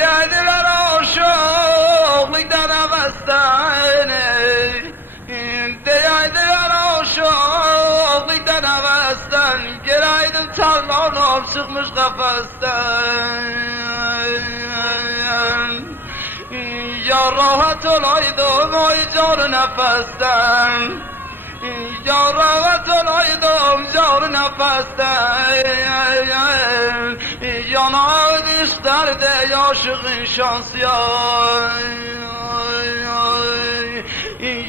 deydiler aşıklıktan hevesten, deydiler aşıklıktan hevesten, gireydim tarlanım çıkmış kafesten. Ya rahat olaydım ay canı nefesten, ya rahat olaydım canı nefesten. Yana düşlerde yaşığın şansı yay,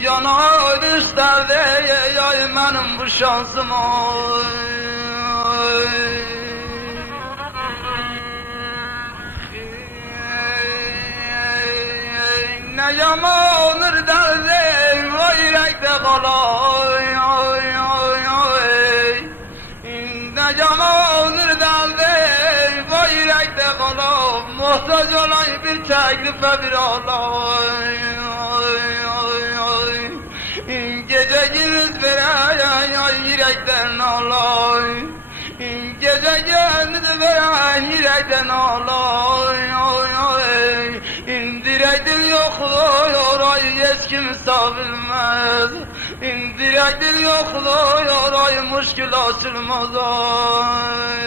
yana düşlerde yay benim bu şansım ay. Ne yamanır derdim o yürekte kalay, ne yamanır derdim o yürekte kalay, muhtaç olan bir teklife bir alay. Gece gündüz veren yürekten alay, gece gündüz veren yürekten alay. Direktir yokluyor ay hiç kimse bilmez, direktir yokluyor ay muşkil açılmaz ay.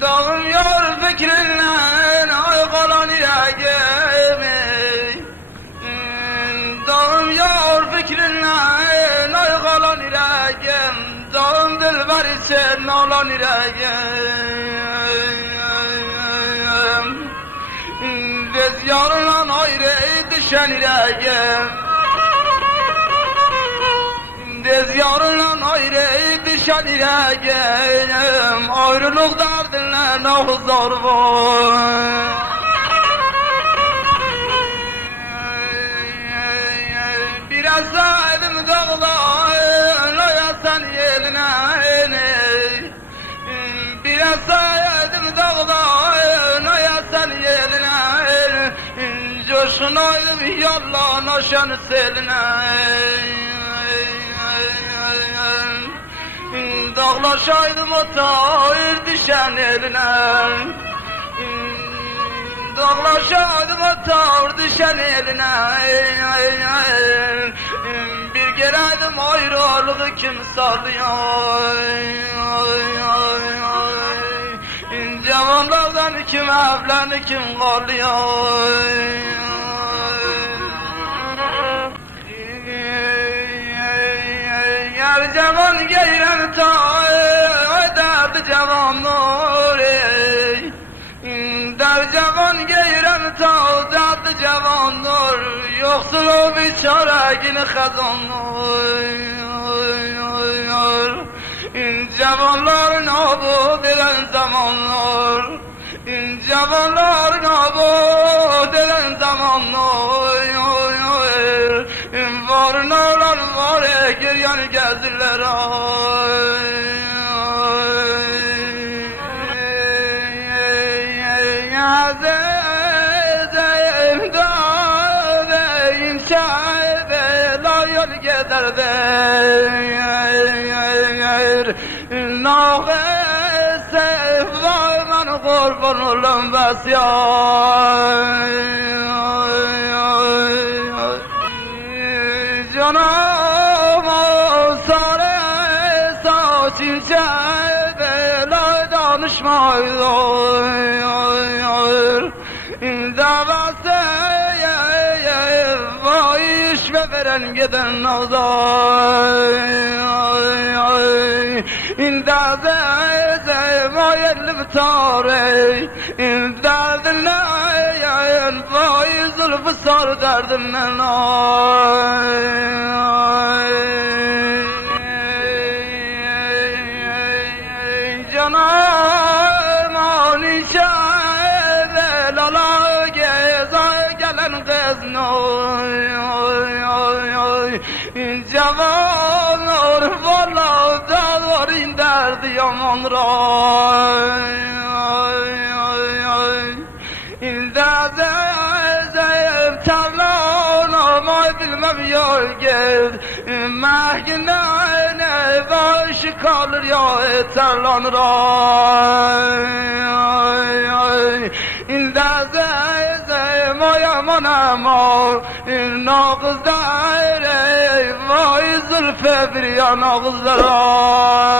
Dağım yar fikrinle ay kalan yüreğimi, dağım yar fikrinle ay kalan yüreğim, dağım dilber sen olan yüreğim. Dezyarla ayrı düşen yüreğim, dezyarla ayrı düşen yüreğim, ayrılık derdinle ne huzur var. Biraz saydım dağlarla sen yeline, biraz saydım dağlarla sen yeline, coşkun aydım yallan aşan seline. Dağlaşaydım o tağır düşen eline, dağlaşaydım o tağır düşen eline. Bir geleydim ayrılığı kim sallıyor, cavanlardan kim evlenir kim kalıyor. Yer cavan geyren ta derdi cavanlar, der cavan geyren ta derdi cavanlar, yoksul o biçare yine kazanlar. Cavanların abu delen zamanlar, cavanların abu delen zamanlar. Var nalan var giryan gezdiler ay. Azizim dağdayım şahibe la yol gider der. Nağese varman kurban olan besyan. Canım sarı saçın şebele danışmıyor, davası vay iş ve veren giden nazar. İndazeze vay elim tari, derdinle vay zulfü sar derdimden ay. Canım anişe belala geza gelen kız noy. Cavanlar valla dağların derdi yaman ray. İldazezem tarlana may bilmem yol gez, mehgine başı kalır ya tarlan ray. ما یمانم این ناغز داره وای زلف بریا ناغز داره